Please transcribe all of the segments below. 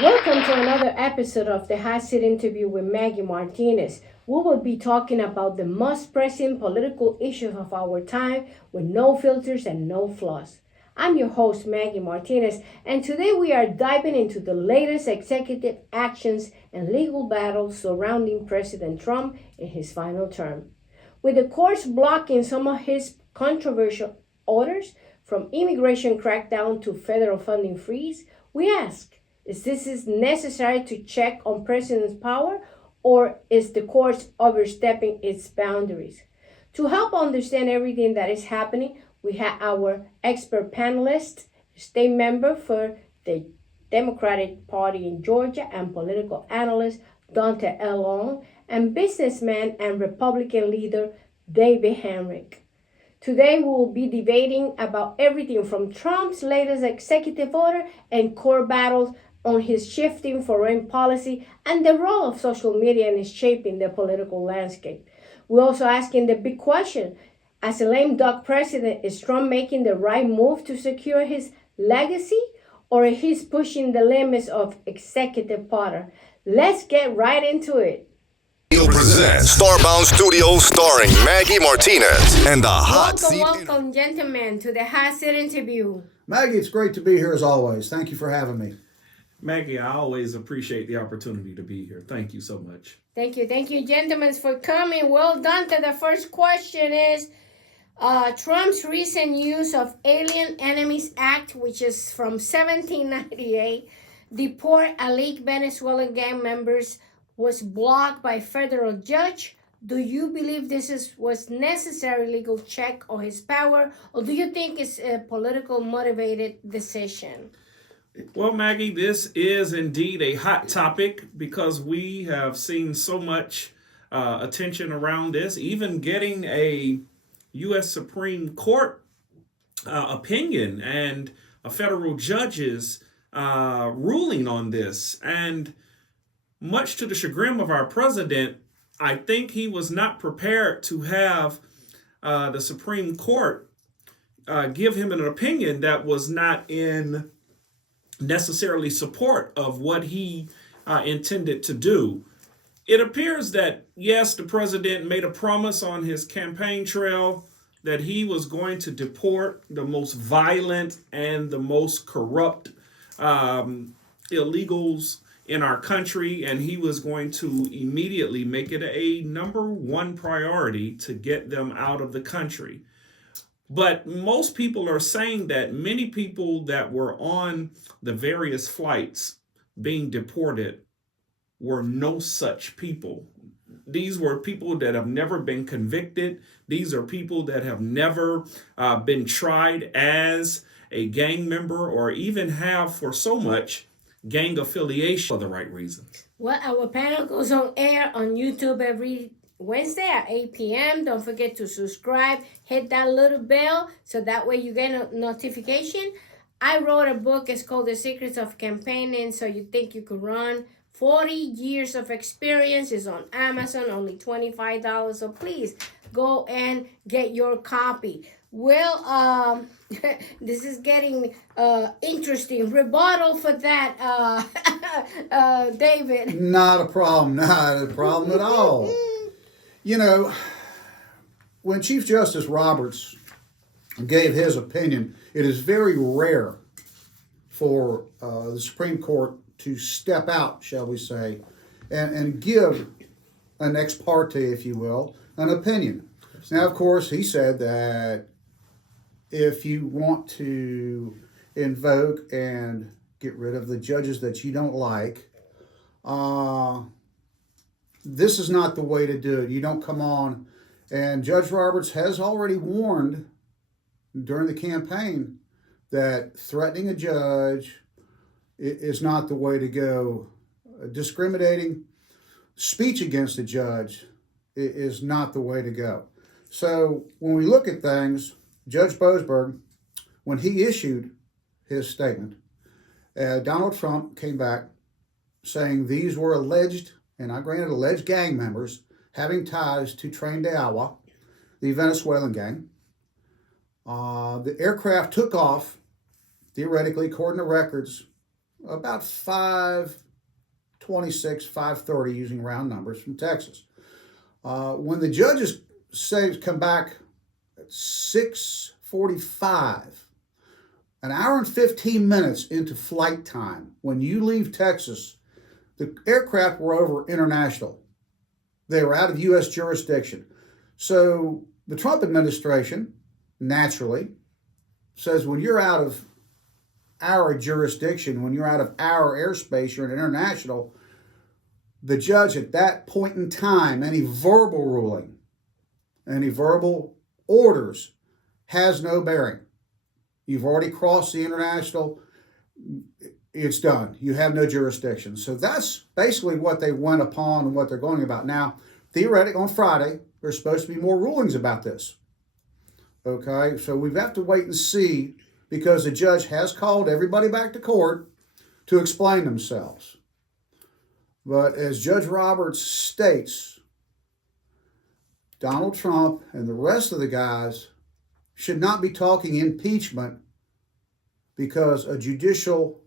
Welcome to another episode of the Hot Seat Interview with Maggy Martinez. We will be talking about the most pressing political issues of our time with no filters and no flaws. I'm your host, Maggy Martinez, and today we are diving into the latest executive actions and legal battles surrounding President Trump in his final term. With the courts blocking some of his controversial orders, from immigration crackdown to federal funding freeze, we ask, is this necessary to check on president's power, or is the courts overstepping its boundaries? To help understand everything that is happening, we have our expert panelist, state member for the Democratic Party in Georgia and political analyst Daunta A, and businessman and Republican leader David Hamrick. Today we will be debating about everything from Trump's latest executive order and court battles on his shifting foreign policy and the role of social media in shaping the political landscape. We're also asking the big question, as a lame duck president, is Trump making the right move to secure his legacy, or is he pushing the limits of executive power? Let's get right into it. Presents Starbound Studios starring Maggy Martinez and the Hot Seat. Welcome, gentlemen, to the Hot Seat Interview. Maggie, it's great to be here as always. Thank you for having me. Maggie, I always appreciate the opportunity to be here. Thank you so much. Thank you, gentlemen, for coming. Well done. The first question is Trump's recent use of Alien Enemies Act, which is from 1798, deport elite Venezuelan gang members, was blocked by federal judge. Do you believe this was necessary legal check on his power, or do you think it's a political motivated decision? Well, Maggie, this is indeed a hot topic because we have seen so much attention around this, even getting a U.S. Supreme Court opinion and a federal judge's ruling on this. And much to the chagrin of our president, I think he was not prepared to have the Supreme Court give him an opinion that was not in necessarily support of what he intended to do. It appears that, yes, the president made a promise on his campaign trail that he was going to deport the most violent and the most corrupt illegals in our country, and he was going to immediately make it a number one priority to get them out of the country. But most people are saying that many people that were on the various flights being deported were no such people. These were people that have never been convicted. These are people that have never been tried as a gang member or even have for so much gang affiliation for the right reasons. Well, our panel goes on air on YouTube every Wednesday at 8 p.m. Don't forget to subscribe, hit that little bell so that way you get a notification. I wrote a book. It's called The Secrets of Campaigning, So You Think You Could Run. 40 years of experience is on Amazon, only $25. So please go and get your copy. Well, this is getting interesting. Rebuttal for that, David. Not a problem at all. You know, when Chief Justice Roberts gave his opinion, it is very rare for the Supreme Court to step out, shall we say, and give an ex parte, if you will, an opinion. Now, of course, he said that if you want to invoke and get rid of the judges that you don't like, this is not the way to do it. You don't come on. And Judge Roberts has already warned during the campaign that threatening a judge is not the way to go. Discriminating speech against a judge is not the way to go. So when we look at things, Judge Boasberg, when he issued his statement, Donald Trump came back saying these were alleged, and I granted alleged gang members having ties to Tren de Agua, the Venezuelan gang. The aircraft took off, theoretically, according to records, about 5:26, 5:30, using round numbers, from Texas. When the judges come back at 6:45, an hour and 15 minutes into flight time, when you leave Texas, the aircraft were over international. They were out of U.S. jurisdiction. So the Trump administration, naturally, says when you're out of our jurisdiction, when you're out of our airspace, you're an international, the judge at that point in time, any verbal ruling, any verbal orders has no bearing. You've already crossed the international, it's done. You have no jurisdiction. So that's basically what they went upon and what they're going about. Now, theoretically, on Friday, there's supposed to be more rulings about this. Okay, so we have to wait and see, because the judge has called everybody back to court to explain themselves. But as Judge Roberts states, Donald Trump and the rest of the guys should not be talking impeachment, because a judicial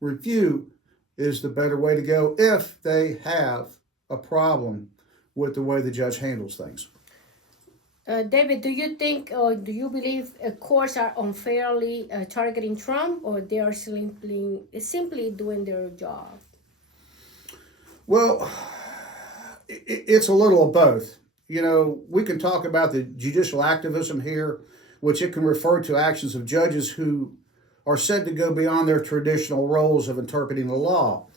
review is the better way to go if they have a problem with the way the judge handles things. David, do you think or do you believe courts are unfairly targeting Trump, or they are simply doing their job? Well, it's a little of both. You know, we can talk about the judicial activism here, which it can refer to actions of judges who are said to go beyond their traditional roles of interpreting the law.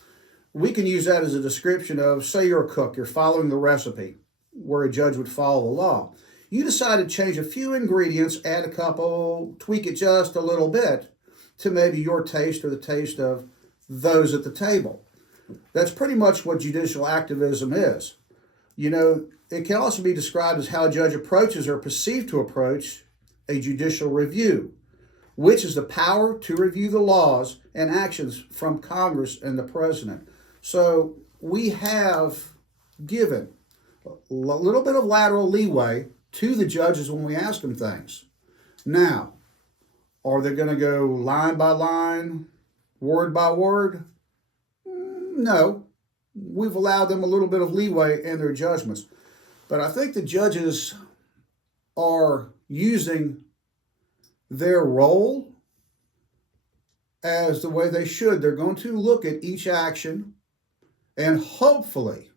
We can use that as a description of, say you're a cook, you're following the recipe where a judge would follow the law. You decide to change a few ingredients, add a couple, tweak it just a little bit to maybe your taste or the taste of those at the table. That's pretty much what judicial activism is. You know, it can also be described as how a judge approaches or perceived to approach a judicial review, which is the power to review the laws and actions from Congress and the president. So we have given a little bit of lateral leeway to the judges when we ask them things. Now, are they going to go line by line, word by word? No. We've allowed them a little bit of leeway in their judgments. But I think the judges are using their role as the way they should. They're going to look at each action, and hopefully,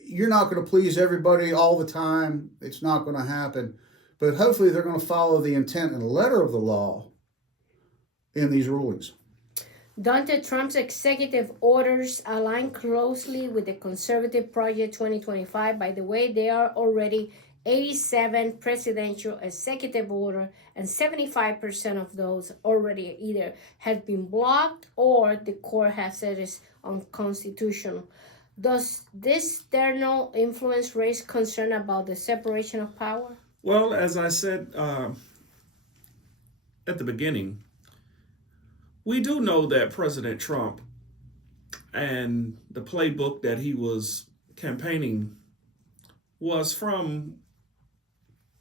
you're not going to please everybody all the time. It's not going to happen. But hopefully they're going to follow the intent and letter of the law in these rulings. Daunta, Trump's executive orders align closely with the Conservative Project 2025. By the way, there are already 87 presidential executive orders, and 75% of those already either have been blocked or the court has said is unconstitutional. Does this external influence raise concern about the separation of power? Well, as I said at the beginning, we do know that President Trump and the playbook that he was campaigning was from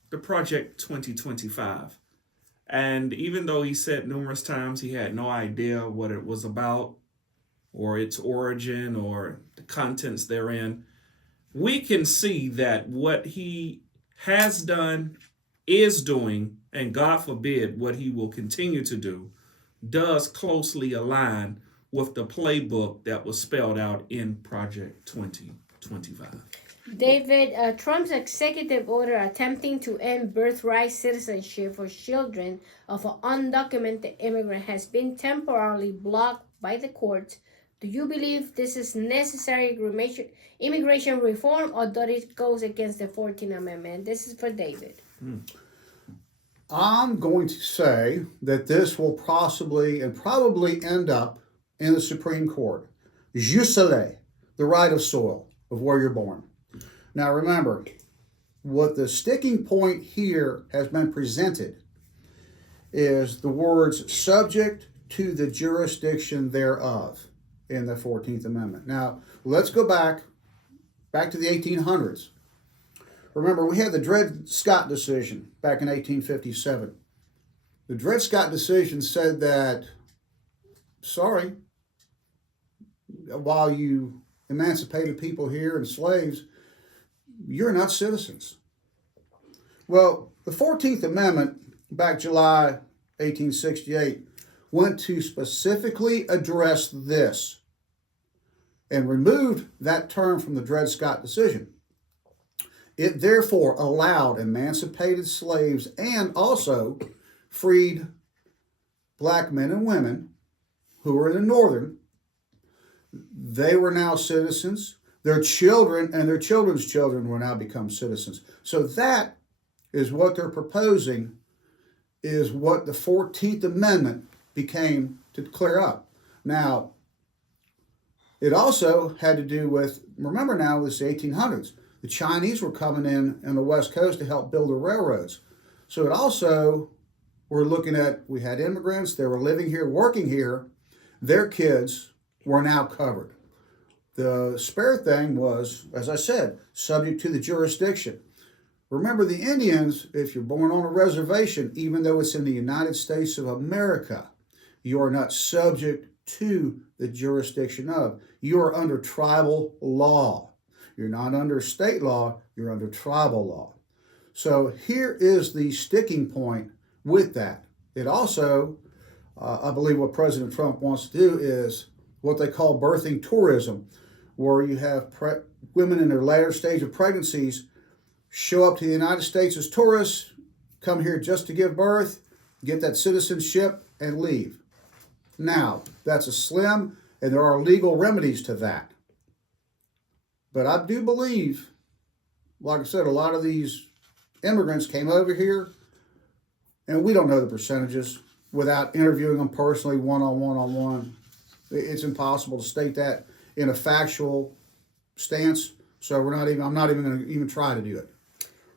the Project 2025. And even though he said numerous times he had no idea what it was about, or its origin, or the contents therein, we can see that what he has done, is doing, and God forbid what he will continue to do, does closely align with the playbook that was spelled out in Project 2025. David, Trump's executive order attempting to end birthright citizenship for children of an undocumented immigrant has been temporarily blocked by the courts. Do you believe this is necessary immigration reform, or that it goes against the 14th Amendment? This is for David. I'm going to say that this will probably end up in the Supreme Court. Jus soleil, the right of soil, of where you're born. Now remember, what the sticking point here has been presented is the words subject to the jurisdiction thereof in the 14th Amendment. Now, let's go back to the 1800s. Remember, we had the Dred Scott decision back in 1857. The Dred Scott decision said that sorry, while you emancipated people here and slaves, you're not citizens. Well, the 14th Amendment, back July 1868, went to specifically address this and removed that term from the Dred Scott decision. It therefore allowed emancipated slaves and also freed black men and women who were in the Northern. They were now citizens. Their children and their children's children will now become citizens. So that is what they're proposing, is what the 14th Amendment became to clear up. Now, it also had to do with, remember now, it was the 1800s. The Chinese were coming in on the West Coast to help build the railroads. So it also, we're looking at, we had immigrants, they were living here, working here. Their kids were now covered. The spare thing was, as I said, subject to the jurisdiction. Remember, the Indians, if you're born on a reservation, even though it's in the United States of America, you are not subject to the jurisdiction of. You are under tribal law. You're not under state law, you're under tribal law. So here is the sticking point with that. It also, I believe what President Trump wants to do is what they call birthing tourism, where you have women in their later stage of pregnancies show up to the United States as tourists, come here just to give birth, get that citizenship, and leave. Now, that's a slim, and there are legal remedies to that. But I do believe, like I said, a lot of these immigrants came over here, and we don't know the percentages without interviewing them personally, one-on-one. It's impossible to state that in a factual stance. So I'm not even going to even try to do it.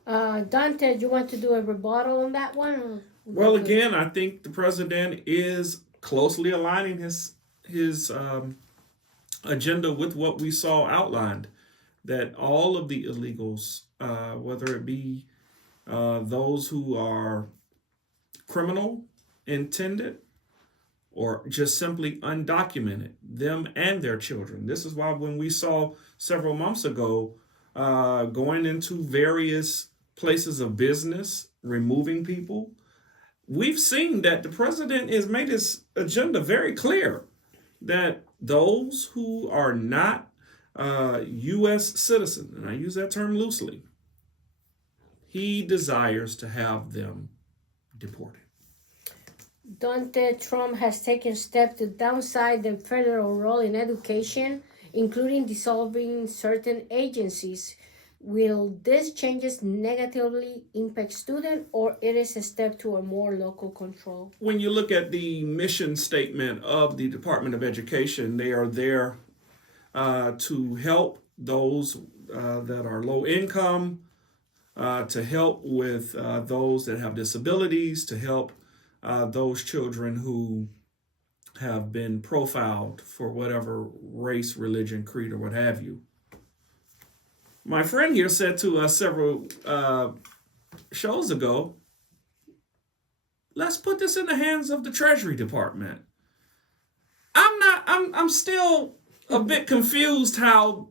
Daunta, do you want to do a rebuttal on that one? Well, again, I think the president is closely aligning his agenda with what we saw outlined, that all of the illegals, whether it be those who are criminal intended or just simply undocumented, them and their children. This is why when we saw several months ago going into various places of business, removing people, we've seen that the president has made his agenda very clear that those who are not U.S. citizens, and I use that term loosely, he desires to have them deported. Donald Trump has taken steps to downsize the federal role in education, including dissolving certain agencies. Will these changes negatively impact students, or it is a step to a more local control? When you look at the mission statement of the Department of Education, they are there to help those that are low income, to help with those that have disabilities, to help those children who have been profiled for whatever race, religion, creed, or what have you. My friend here said to us several shows ago, let's put this in the hands of the Treasury Department. I'm still a bit confused how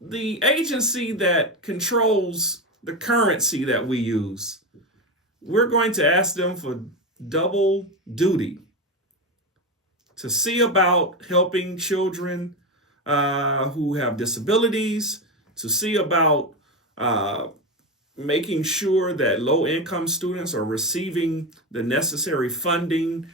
the agency that controls the currency that we use, we're going to ask them for double duty to see about helping children who have disabilities, to see about making sure that low-income students are receiving the necessary funding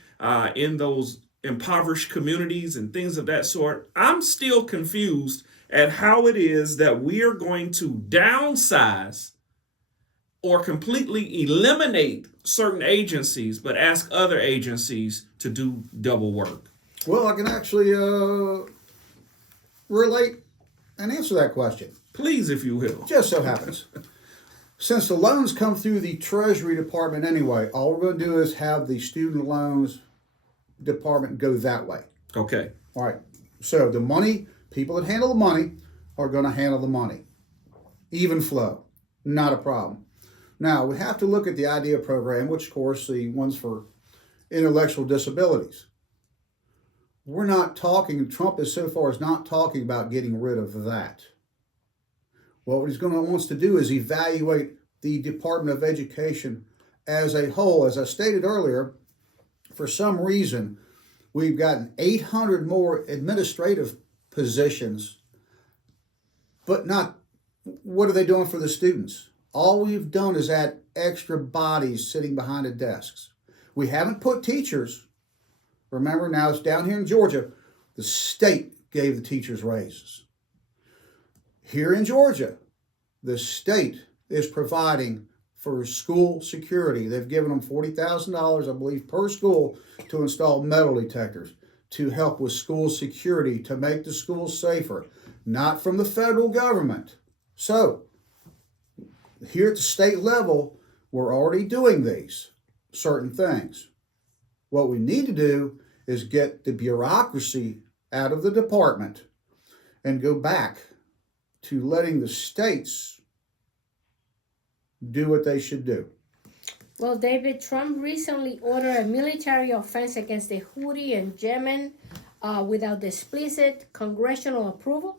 in those impoverished communities and things of that sort. I'm still confused at how it is that we are going to downsize or completely eliminate certain agencies, but ask other agencies to do double work. Well, I can actually relate and answer that question. Please, if you will. Just so happens. Since the loans come through the Treasury Department anyway, all we're going to do is have the student loans department go that way. Okay. All right. So the money, people that handle the money are going to handle the money. Even flow. Not a problem. Now, we have to look at the IDEA program, which, of course, the ones for intellectual disabilities. we're not talking, Trump is so far is not talking about getting rid of that. What he's wants to do is evaluate the Department of Education as a whole. As I stated earlier, for some reason, we've gotten 800 more administrative positions, but not, what are they doing for the students? All we've done is add extra bodies sitting behind the desks. We haven't put teachers. Remember, now it's down here in Georgia, the state gave the teachers raises. Here in Georgia, the state is providing for school security. They've given them $40,000, I believe, per school to install metal detectors to help with school security, to make the schools safer, not from the federal government. So, here at the state level, we're already doing these certain things. What we need to do is get the bureaucracy out of the department and go back to letting the states do what they should do. Well, David, Trump recently ordered a military offense against the Houthi in Yemen without the explicit congressional approval.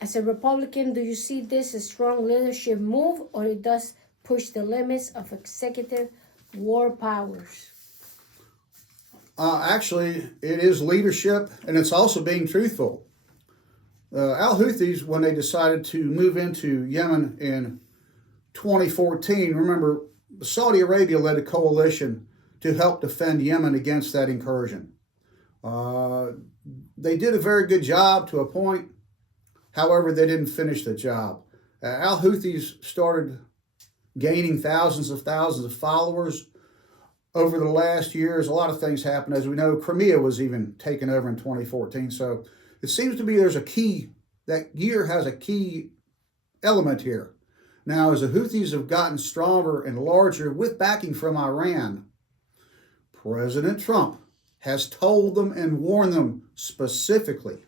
As a Republican, do you see this as a strong leadership move, or it does push the limits of executive war powers? Actually, it is leadership, and it's also being truthful. Al-Houthis, when they decided to move into Yemen in 2014, remember, Saudi Arabia led a coalition to help defend Yemen against that incursion. They did a very good job to a point. However, they didn't finish the job. Al-Houthis started gaining thousands of followers over the last years. A lot of things happened. As we know, Crimea was even taken over in 2014. So it seems to be there's a key, that year has a key element here. Now, as the Houthis have gotten stronger and larger with backing from Iran, President Trump has told them and warned them specifically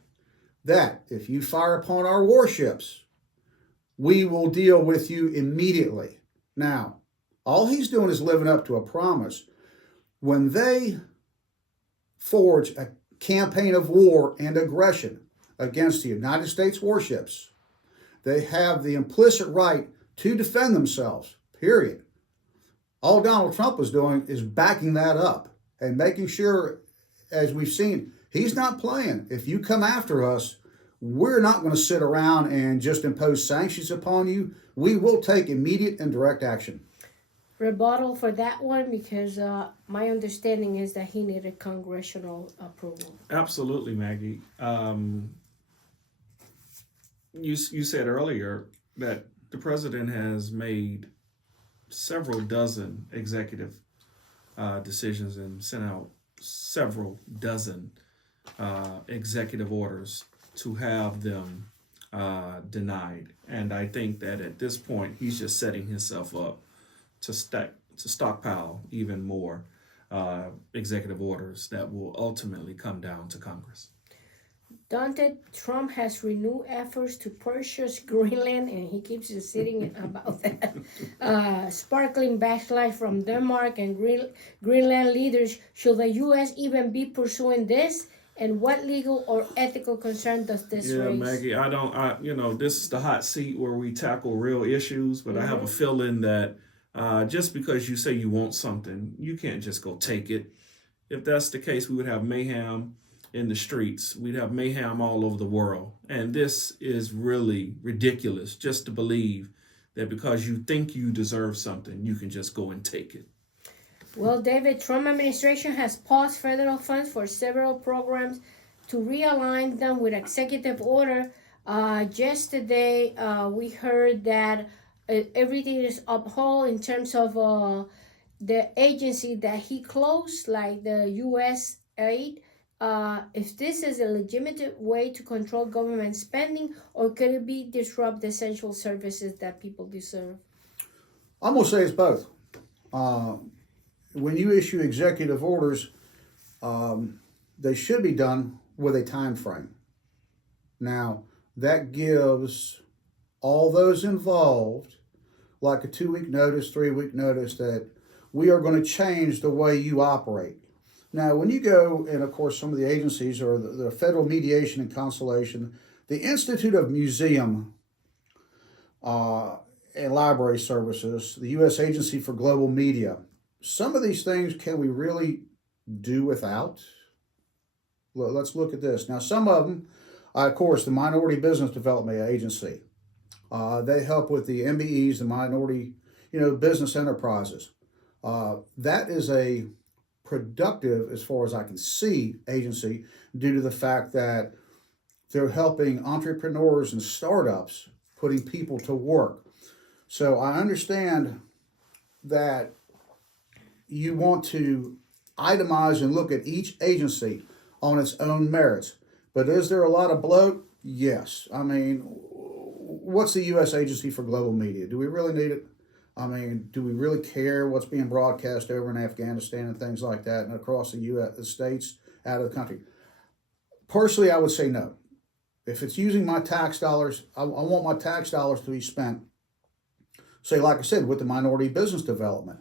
that if you fire upon our warships, we will deal with you immediately. Now, all he's doing is living up to a promise. When they forge a campaign of war and aggression against the United States warships, they have the implicit right to defend themselves, period. All Donald Trump is doing is backing that up and making sure, as we've seen, he's not playing. If you come after us, we're not going to sit around and just impose sanctions upon you. We will take immediate and direct action. Rebuttal for that one, because my understanding is that he needed congressional approval. Absolutely, Maggie. You said earlier that the president has made several dozen executive decisions and sent out several dozen executive orders to have them denied. And I think that at this point, he's just setting himself up to stockpile even more executive orders that will ultimately come down to Congress. Daunta, Trump has renewed efforts to purchase Greenland, and he keeps sitting about that. Sparkling backlash from Denmark and Greenland leaders. Should the U.S. even be pursuing this? And what legal or ethical concern does this raise? Maggie, this is the hot seat where we tackle real issues, but I have a feeling that just because you say you want something, you can't just go take it. If that's the case, we would have mayhem in the streets. We'd have mayhem all over the world. And this is really ridiculous, just to believe that because you think you deserve something, you can just go and take it. Well, David, Trump administration has paused federal funds for several programs to realign them with executive order. Yesterday, we heard that everything is upheld in terms of the agency that he closed, like the U.S. aid. If this is a legitimate way to control government spending, or could it be disrupt the essential services that people deserve? I'm going to say it's both. When you issue executive orders, they should be done with a time frame. Now, that gives all those involved like a 2-week notice, 3-week notice that we are going to change the way you operate. Now, when you go, and of course, some of the agencies are the Federal Mediation and Consolation, the Institute of Museum and Library Services, the U.S. Agency for Global Media. Some of these things, can we really do without? Let's look at this. Now, some of them, of course, the Minority Business Development Agency. They help with the MBEs, the minority, business enterprises. That is a productive, as far as I can see, agency due to the fact that they're helping entrepreneurs and startups, putting people to work. So I understand that you want to itemize and look at each agency on its own merits. But is there a lot of bloat? Yes. I mean, what's the U.S. Agency for Global Media? Do we really need it? I mean, do we really care what's being broadcast over in Afghanistan and things like that and across the U.S., the states, out of the country? Personally, I would say no. If it's using my tax dollars, I want my tax dollars to be spent, say, like I said, with the minority business development.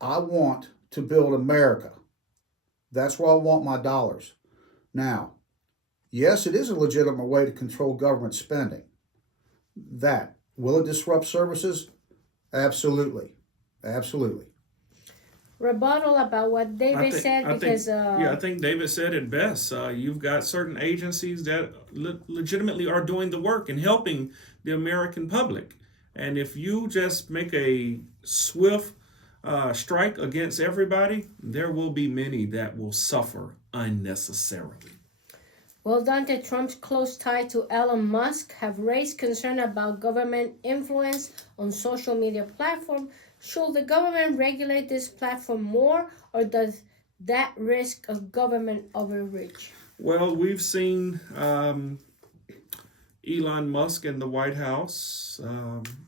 I want to build America. That's where I want my dollars. Now, yes, it is a legitimate way to control government spending. Will it disrupt services? Absolutely. Absolutely. Rebuttal about what David said, because I think David said it best. You've got certain agencies that legitimately are doing the work and helping the American public. And if you just make a swift strike against everybody, there will be many that will suffer unnecessarily. Well, Daunta, Trump's close tie to Elon Musk have raised concern about government influence on social media platforms. Should the government regulate this platform more, or does that risk of government overreach? Well, we've seen Elon Musk in the White House.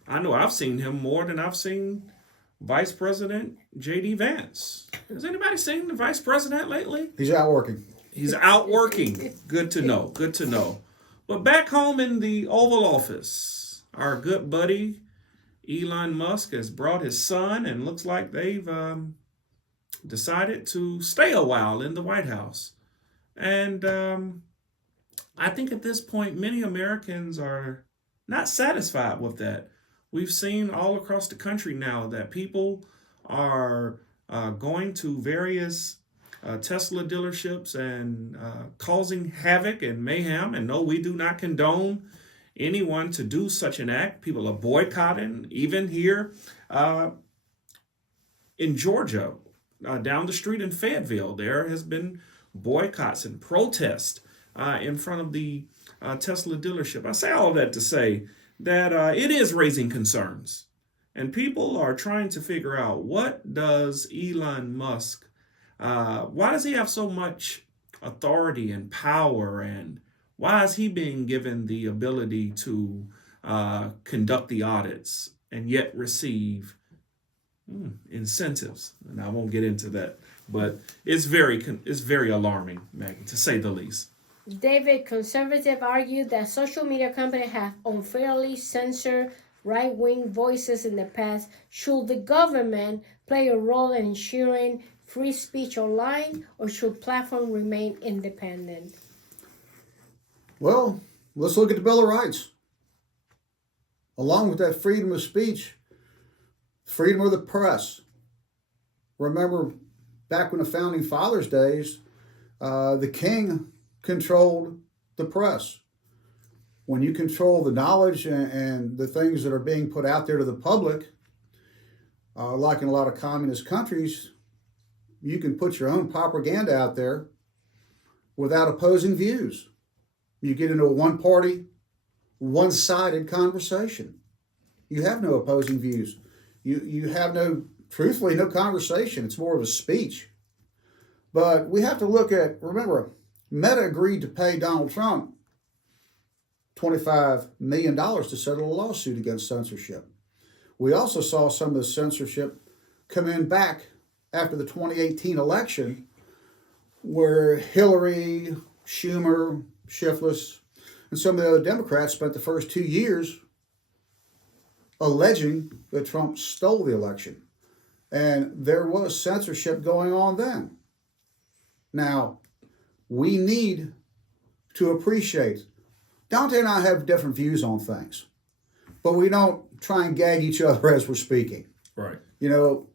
I know I've seen him more than I've seen Vice President J.D. Vance. Has anybody seen the Vice President lately? He's out working. He's out working. Good to know. Good to know. But back home in the Oval Office, our good buddy Elon Musk has brought his son, and looks like they've decided to stay a while in the White House. And I think at this point, many Americans are not satisfied with that. We've seen all across the country now that people are going to various Tesla dealerships and causing havoc and mayhem. And no, we do not condone anyone to do such an act. People are boycotting, even here in Georgia, down the street in Fayetteville. There has been boycotts and protests in front of the Tesla dealership. I say all that to say that it is raising concerns. And people are trying to figure out, what does Elon Musk, why does he have so much authority and power, and why is he being given the ability to conduct the audits and yet receive incentives? And I won't get into that, but it's very alarming, Maggie, to say the least. David, conservatives argue that social media companies have unfairly censored right-wing voices in the past. Should the government play a role in ensuring free speech online, or should platforms remain independent? Well, let's look at the Bill of Rights. Along with that freedom of speech, freedom of the press. Remember, back when the Founding Fathers' days, the king controlled the press. When you control the knowledge and the things that are being put out there to the public, like in a lot of communist countries, you can put your own propaganda out there without opposing views. You get into a one-party, one-sided conversation. You have no opposing views. You have truthfully, no conversation. It's more of a speech. But we have to look at, remember, Meta agreed to pay Donald Trump $25 million to settle a lawsuit against censorship. We also saw some of the censorship come in back after the 2018 election, where Hillary, Schumer, Shifless, and some of the other Democrats spent the first 2 years alleging that Trump stole the election. And there was censorship going on then. Now, we need to appreciate. Daunta and I have different views on things, but we don't try and gag each other as we're speaking. Right. You know,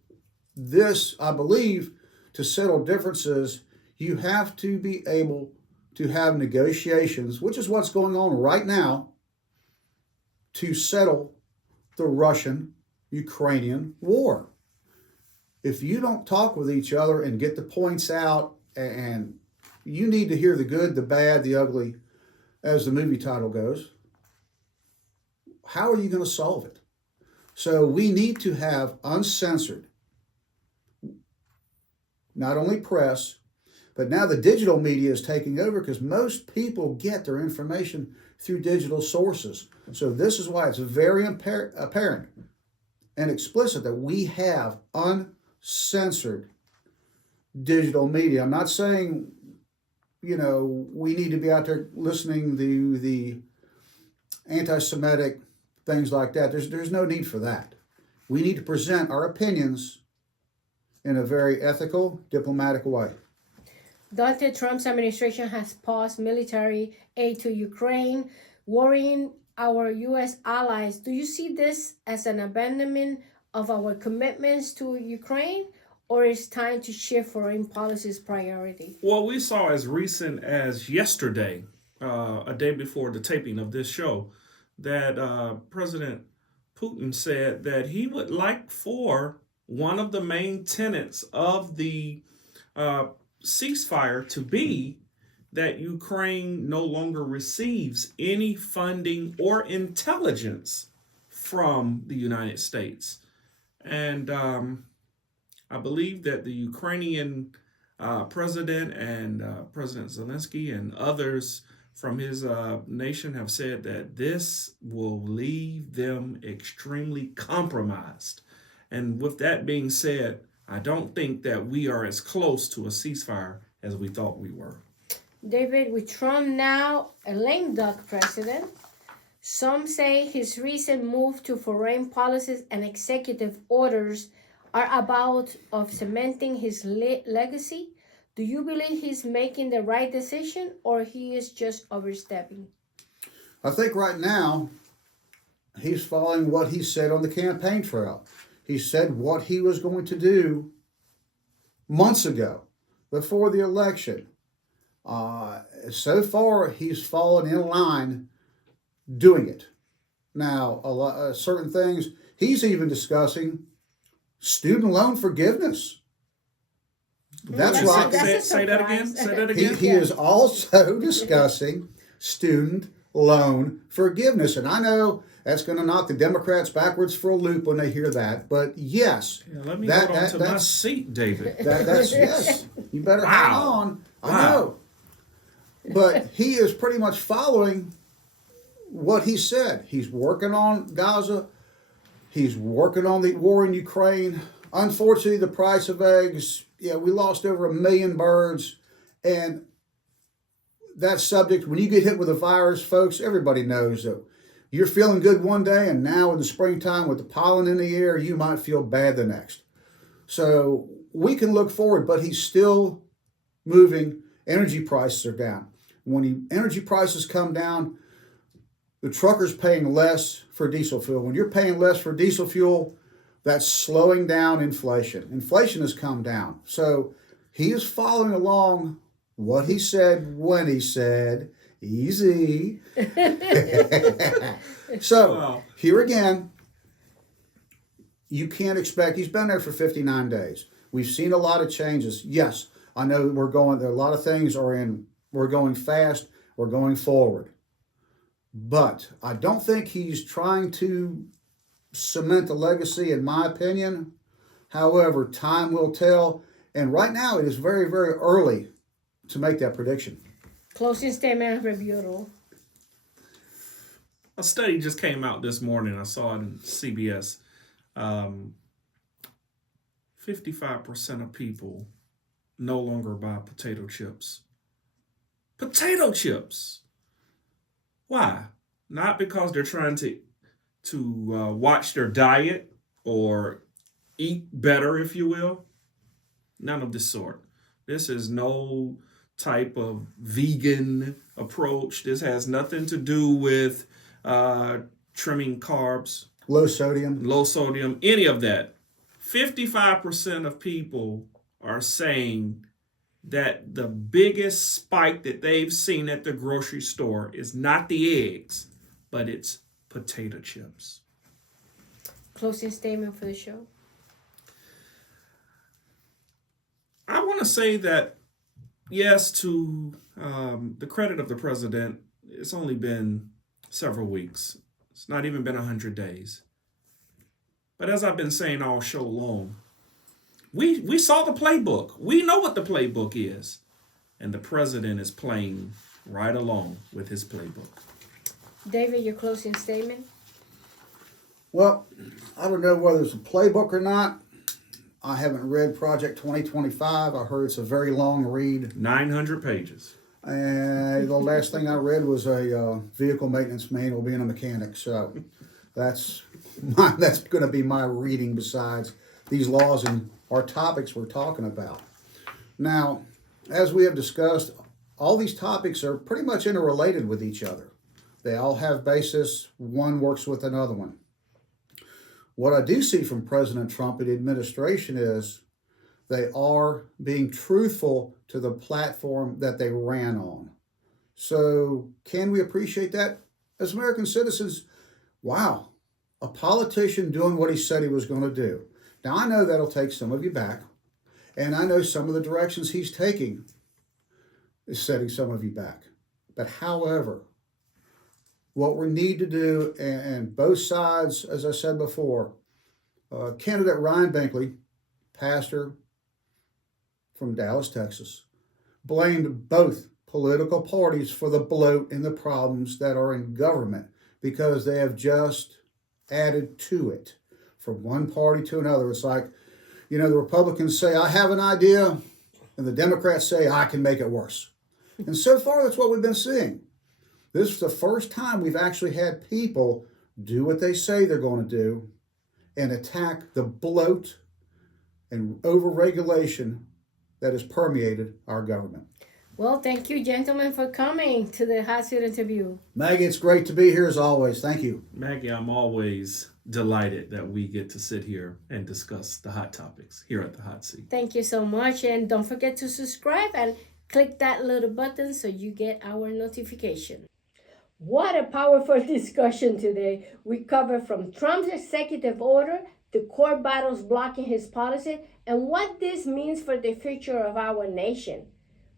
this, I believe, to settle differences, you have to be able to have negotiations, which is what's going on right now, to settle the Russian-Ukrainian war. If you don't talk with each other and get the points out, and you need to hear the good, the bad, the ugly, as the movie title goes, how are you going to solve it? So we need to have uncensored, not only press, but now the digital media is taking over because most people get their information through digital sources. So this is why it's very apparent and explicit that we have uncensored digital media. I'm not saying, we need to be out there listening to the anti-Semitic things like that. There's no need for that. We need to present our opinions in a very ethical, diplomatic way. Donald Trump's administration has paused military aid to Ukraine, worrying our U.S. allies. Do you see this as an abandonment of our commitments to Ukraine, or is time to shift foreign policy's priority? Well, we saw as recent as yesterday, a day before the taping of this show, that President Putin said that he would like for one of the main tenets of the ceasefire to be that Ukraine no longer receives any funding or intelligence from the United States. And I believe that the Ukrainian president and President Zelensky and others from his nation have said that this will leave them extremely compromised. And with that being said, I don't think that we are as close to a ceasefire as we thought we were. David, with Trump now a lame duck president, some say his recent move to foreign policies and executive orders are about of cementing his legacy. Do you believe he's making the right decision, or he is just overstepping? I think right now he's following what he said on the campaign trail. He said what he was going to do months ago, before the election. So far, he's fallen in line doing it. Now, certain things, he's even discussing student loan forgiveness. That's right. Say that again. Say that again. He is also discussing student loan forgiveness. And I know that's going to knock the Democrats backwards for a loop when they hear that. But yes. Yeah, let me hold on to my seat, David. That's yes. You better hang on. I know. But he is pretty much following what he said. He's working on Gaza. He's working on the war in Ukraine. Unfortunately, the price of eggs, we lost over 1 million birds. And that subject, when you get hit with a virus, folks, everybody knows that you're feeling good one day, and now in the springtime with the pollen in the air, you might feel bad the next. So we can look forward, but he's still moving. Energy prices are down. When energy prices come down, the trucker's paying less for diesel fuel. When you're paying less for diesel fuel, that's slowing down inflation. Inflation has come down. So he is following along what he said when he said, easy. So here again, you can't expect, he's been there for 59 days. We've seen a lot of changes. Yes, I know there are a lot of things we're going fast, we're going forward. But I don't think he's trying to cement the legacy, in my opinion. However, time will tell. And right now, it is very, very early to make that prediction. Closing statement, rebuttal. A study just came out this morning. I saw it in CBS. 55% of people no longer buy potato chips. Potato chips! Why? Not because they're trying to watch their diet or eat better, if you will. None of this sort. This is no type of vegan approach. This has nothing to do with trimming carbs, Low sodium, any of that. 55% of people are saying that the biggest spike that they've seen at the grocery store is not the eggs, but it's potato chips. Closing statement for the show. I want to say that, yes, to the credit of the president, it's only been several weeks. It's not even been 100 days. But as I've been saying all show long, we saw the playbook. We know what the playbook is. And the president is playing right along with his playbook. David, your closing statement? Well, I don't know whether it's a playbook or not. I haven't read Project 2025. I heard it's a very long read. 900 pages. And the last thing I read was a vehicle maintenance manual being a mechanic. So that's going to be my reading besides these laws and our topics we're talking about. Now, as we have discussed, all these topics are pretty much interrelated with each other. They all have basis. One works with another one. What I do see from President Trump and the administration is they are being truthful to the platform that they ran on. So can we appreciate that? As American citizens, wow, a politician doing what he said he was going to do. Now, I know that'll take some of you back, and I know some of the directions he's taking is setting some of you back. But however, what we need to do, and both sides, as I said before, candidate Ryan Binkley, pastor from Dallas, Texas, blamed both political parties for the bloat and the problems that are in government because they have just added to it from one party to another. It's like, the Republicans say, I have an idea, and the Democrats say, I can make it worse. And so far, that's what we've been seeing. This is the first time we've actually had people do what they say they're going to do and attack the bloat and overregulation that has permeated our government. Well, thank you, gentlemen, for coming to the Hot Seat interview. Maggie, it's great to be here as always. Thank you. Maggie, I'm always delighted that we get to sit here and discuss the hot topics here at the Hot Seat. Thank you so much. And don't forget to subscribe and click that little button so you get our notification. What a powerful discussion today. We covered from Trump's executive order, the court battles blocking his policy, and what this means for the future of our nation.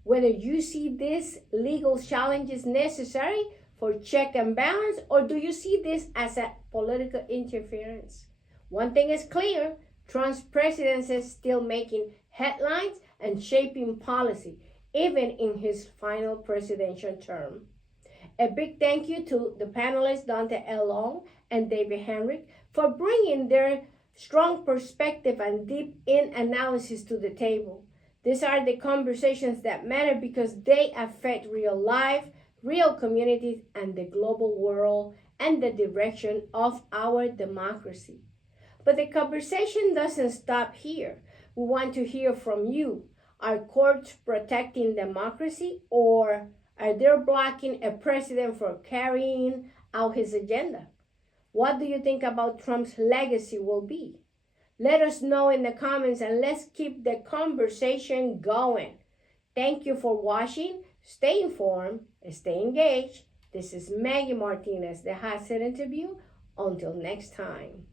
Whether you see this legal challenges necessary for check and balance, or do you see this as a political interference? One thing is clear, Trump's presidency is still making headlines and shaping policy, even in his final presidential term. A big thank you to the panelists Daunta A and David Hamrick for bringing their strong perspective and deep-in analysis to the table. These are the conversations that matter because they affect real life, real communities, and the global world and the direction of our democracy. But the conversation doesn't stop here. We want to hear from you. Are courts protecting democracy, or are they blocking a president from carrying out his agenda? What do you think about Trump's legacy will be? Let us know in the comments, and let's keep the conversation going. Thank you for watching. Stay informed, stay engaged. This is Maggy Martinez, the Hot Seat interview. Until next time.